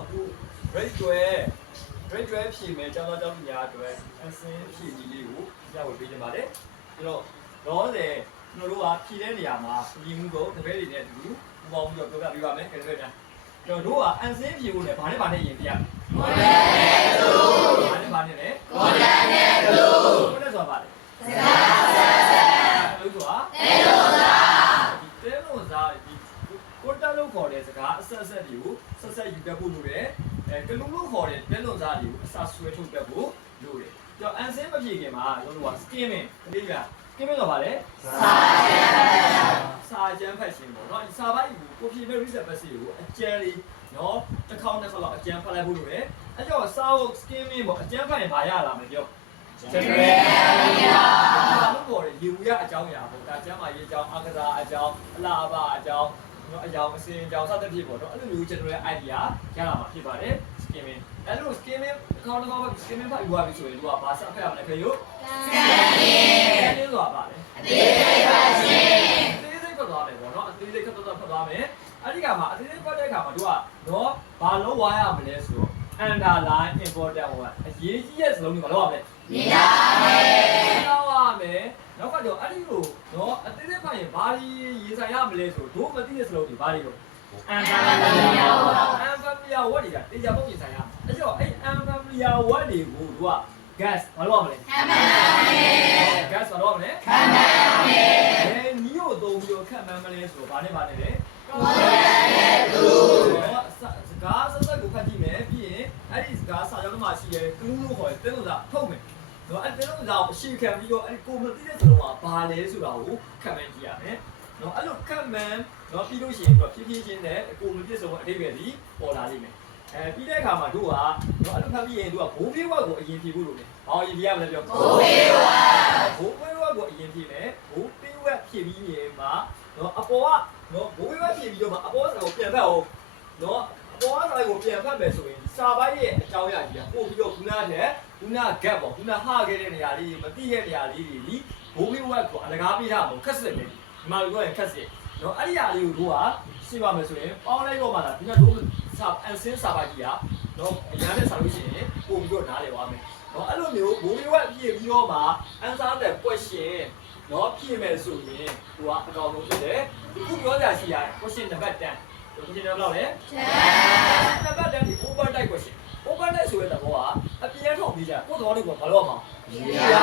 အခု rate ကျွဲဖြည့်မယ်ကျောင်းသားကျောင်းသူများအတွက်အစင်းဖြည့်နည်းလေးကိုပြဝေပေးကြပါတယ်ကျွန်တော်တော့လေကျွန်တော်တို့ကဖြည့်တဲ့နေရာမှာပြည်မှုကိုတပည့်တွေနဲ့အတူပူပေါင်းပြီးတော့ပြောပြပေးပါမယ်ခင်ဗျာကျွန်တော်တို့ကအစင်းဖြည့်ဖို့လည်းဘာနဲ့ရင်ပြရကိုယ်နဲ့ဘာနဲ့လဲကိုယ်နဲ့ဆိုတာပါလေစကားလို့ဆိုတာတဲလို့စားဒီကိုတက်လို့ခေါ်တဲ့စကားအဆက်တွေကိုဆက်ယူတတ်ဖို့လိုတယ်ကလူလို့ခေါ်တဲ့တဲလို့စားတွေကိုအစာဆွဲထုတ်တတ်ဖို့လိုတယ်ကြောင့်အန်ဆင်းမပြေခင်မှာကျွန်တော်တို့က skimming တတိယ skimming တော့ဗာလဲစာကျမ်းဖတ်ခြင်းပေါ့နော်ဒီစာပိုင်းကိုဖြည့်မဲ့ research ပတ်စီကိုအကျဉ်းလေးနော်တစ်ခေါက်နှစ်ခေါက်လောက်အကျဉ်းဖတ်လိုက်ဖို့လိုတယ်အဲကြောင့်စာအုပ် skimming ပေါ့အကျဉ်းဖတ်ရင်ဘာရလာမလဲပြောကျွန်တော်တို့ရေဝရအကြောင်းအရာပေါ့ဒါကျမ်းမာရေးအကြောင်းအကစားအကြောင်းအလားအပါအကြောင်းအကြောင်းအစင်အကြောင်းစသဖြင့်ပေါ့နော်အဲ့လိုမျိုးကျွန်တော်ရဲ့ idea ရလာမှာဖြစ်ပါတယ် skimming အဲ့လို skimming တစ်ခေါက်တစ်ခေါက်ပဲ skimming ဖတ်ယူရပြီဆိုရင်သူကဘာစဖတ်ရမလဲခေယု scanning ဆိုတာပါလေအသေးစိတ်ဖတ်ခြင်းအသေးစိတ်ဖတ်သွားမယ်ပေါ့နော်အသေးစိတ်ဖတ်သွားမယ်အဲ့ဒီကမှာအသေးစိတ်ဖတ်တဲ့အခါမှာသူကတော့ဘာလုံးဝရမလဲဆိုတော့ underline important ဟောအရေးကြီးတဲ့စလုံးတွေမလုပ်ရမလဲမြင်ရမယ်လောက်ရမယ်နောက်ကတော့အဲ့ဒီလိုနော်အသေးစိတ်ဖတ်ရင်ဘာရေးဆိုင်ရမလဲဆိုတို့မသိတဲ့စလုံးတွေဘာတွေလို့ unfamiliar word တွေကတရားပုံရေးဆိုင်ရအဲ့တော့အဲ့ unfamiliar word တွေကိုသူက guess ဘာလို့ရမလဲခံမှန်းမယ် guess ဘာလို့ရမလဲခံမှန်းမယ်နီးကိုသုံးပြီးတော့ခံမှန်းမလဲဆိုတော့ဘာနဲ့လဲကိုယ်နဲ့သူစကားဆက်ကိုဖတ်ကြည့်မယ်ပြီးရင်အဲ့ဒီစကားစာကြောင်းမှာရှိရဲ clue လို့ခေါ်တယ်တင်းလို့သာထုတ်မယ်နော်အဲ့တင်းလို့သာကိုအရှိခံပြီးတော့အဲ့ကိုမသိတဲ့စလုံးကဘာလဲဆိုတာကိုခံမှန်းကြည့်ရမယ်နော်အဲ့လိုခံမှန်းနော်ပြီးလို့ရှိရင်တော့ဖြည်းဖြည်းချင်းနဲ့ကိုမပြည့်စုံအထိပ္ပယ်ဒီပေါ်လာလိမ့်မယ်ပြီးတဲ့အခါမှာတို့ကနော်အဲ့လိုဖတ်ပြီးရင်တို့ကဘိုးဘေးဝက်ကိုအရင်ဖြည့်ဖို့လုပ်တယ်။ဘာအရင်ဖြည့်ရမလဲပြောဘိုးဘေးဝက်ကိုအရင်ဖြည့်မယ်။ဘိုးဘေးဝက်ဖြည့်ပြီးရင်မှနော်အပေါ်ကနော်ဘိုးဘေးဝက်ဖြည့်ပြီးတော့မှအပေါ်ကပြန်ဖတ်အောင်နော်အပေါ်ကကိုပြန်ဖတ်မယ်ဆိုရင်စာပိုင်းရဲ့အကြောင်းအရာကြီးကပို့ပြီးတော့ခုန gap ပေါ့ခုနဟာခဲ့တဲ့နေရာလေးမသိတဲ့နေရာလေးတွေဒီဘိုးဘေးဝက်ကိုအလကားပေးတာမဟုတ်ခက်စစ်တယ်။ဒီမှာပြောရင်ခက်စစ်နော်အဲ့ဒီအရာလေးကိုတို့ကရှင်းပါမယ်ဆိုရင်ပေါင်းလိုက်တော့မှလားဒီကတို့စာအန်ဆင်းစာပါကြီးอ่ะเนาะအရာနဲ့စာလို့ရှိရင်ပုံပြီးတော့နားလည်သွားမယ်เนาะအဲ့လိုမျိုးဘိုးလေးဝက်ပြည့်ပြီးတော့မှ answer the question เนาะပြည့်မယ်ဆိုရင်သူကအကောင်းဆုံးဖြစ်တယ်ခုပြောကြရှိရ question နံပါတ်10 question နံပါတ်ဘယ်လောက်လဲ10နံပါတ်10ဒီ open type question open type ဆိုတဲ့သဘောကအပြင်းထောင်ပြီးကြကိုယ်တော်လေးကဘာလို့အောင်ရေးရ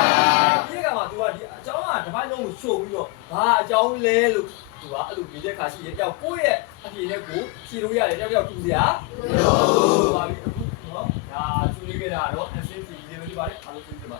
ဒီကမှာသူကဒီအကြောင်းကတစ်ပိုင်းလုံးကိုရှို့ပြီးတော့ဘာအကြောင်းလဲလို့သူကအဲ့လိုပြီးတဲ့ခါရှိရင်ကြောက်ကိုယ့်ရဲ့အပြေနဲ့ကိုဖြေလို့ရတယ်ကြောက်တူစရာလို့ပါပြီအခုနော်ဒါသူလေးကတာတော့ NCT လေးပဲဒီပါလေအားလုံးသိကြပါ